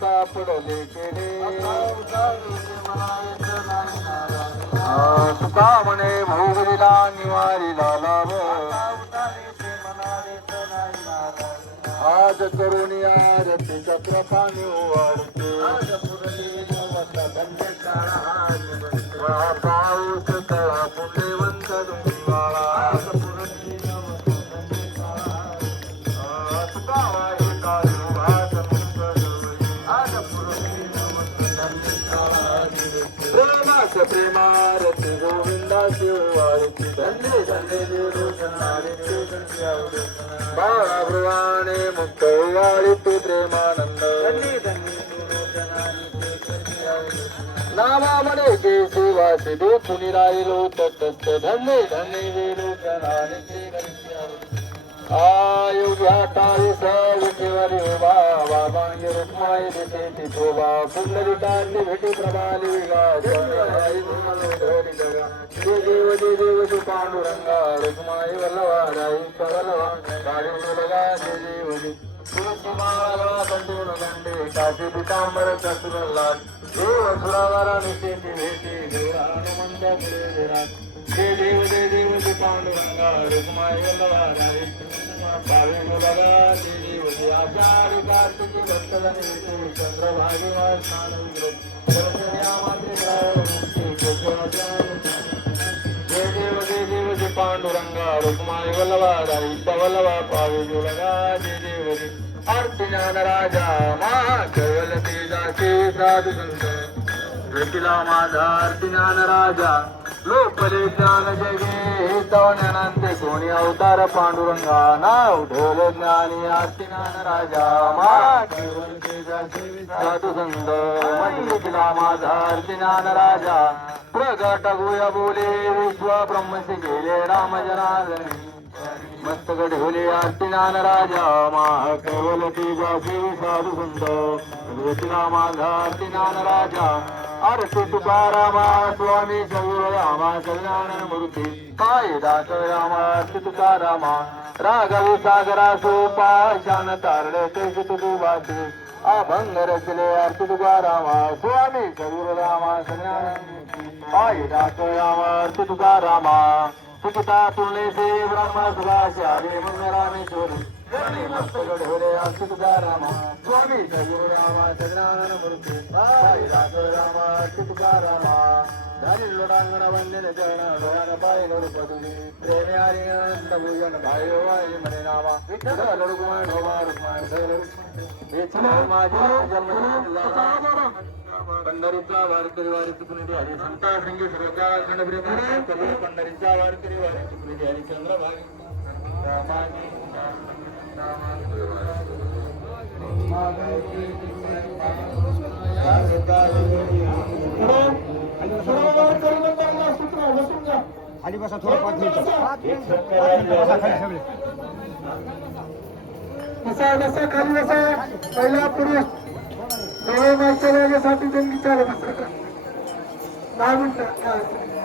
सापडले केले तुका म्हणे भोग दिला निवारीला लाभ आज करून आरती चक्रपाणी वाढते पाऊस तळा पुण्यवंत डोंगाळा प्रेमारती गोविंदा शिवारती धन्य धन्य बाळा भ्रुवाने मुक्त वाळी तू प्रेमानंद नामा म्हणे केशी वासी दे कुणी राहिलो तत्त धन्य धन्य वेलो आयु घाटाळी सविकेवरी बाबा मांगे रुक्माई दिसे तिथोबा पुंडलिकांनी भेटी प्रभाली विगास देव देव पांडुरंगा रुक्माई वल्लभा राई वल्लभा काळी मुलगा देवी तुळशी माळा कंटून गंडे काशी पितांबर चतुरला देव सुरावरा निश्चिती भेटी देवा हनुमंत पुढे देव पांडुरंगा रुक्माई वल्लभा राई पावे बघा देवी आचार्य कार्तिकी भक्तजनी चंद्रभागी स्नान देव पांडुरंगा रुक्माई वल्लभा राई वल्लभा पावे बघा देवी आरती ज्ञान राजा मा केवल तेजाचे साधू संत भेटिला माझा आरती ज्ञान राजा लोकले ज्ञान जगे ज्ञानांते कोणी अवतार पांडुरंगा नाव ढोल ज्ञानी आरती ज्ञान राजा मा केवल तेजाचे साधू संत भेटिला माझा आरती ज्ञान राजा प्रगट गोया बोले विश्व ब्रह्मशी गेले राम जनार्दनी मस्तक ढोले आरती ज्ञान राजा मा केवल तेजाचे साधू संत भेटिला माझा आरती ज्ञान राजा आरती तुकारामा स्वामी सौरामा कल्याण मूर्ती काय दास रामा आरती तुकारामा राघवी सागरा सोपा शान तारडे तेज तुबाचे अभंग रचले आरती तुकारामा स्वामी सौरामा कल्याण काय दास रामा आरती तुकारामा सुखता तुलने से ब्रह्म सुभाषारे मंगरामेश्वरी मस्तक ढोले आरती तुकारामा स्वामी सौरामा कल्याण मूर्ती काय दास रामा आरती तुकारामा धारी लोडांगण वंदन चरण डोळ्यान पाय गणपती प्रेमे हरी अनंत भूषण भायो वाई म्हणे नामा विठ्ठल रुक्माई ढोबा रुक्माई माझे जन्म पंढरीचा वारकरी वारी चुकलेली हरी संता संगी श्रोता खंडप्रेम पंढरीचा वारकरी वारी चुकलेली हरी चंद्रभागी खाली बसा थोडं 5 मिनिटं बसा खाली बसा पहिला पुरुष मागच्या वेळेसाठी त्यांनी 4 बसा 10 मिनिटं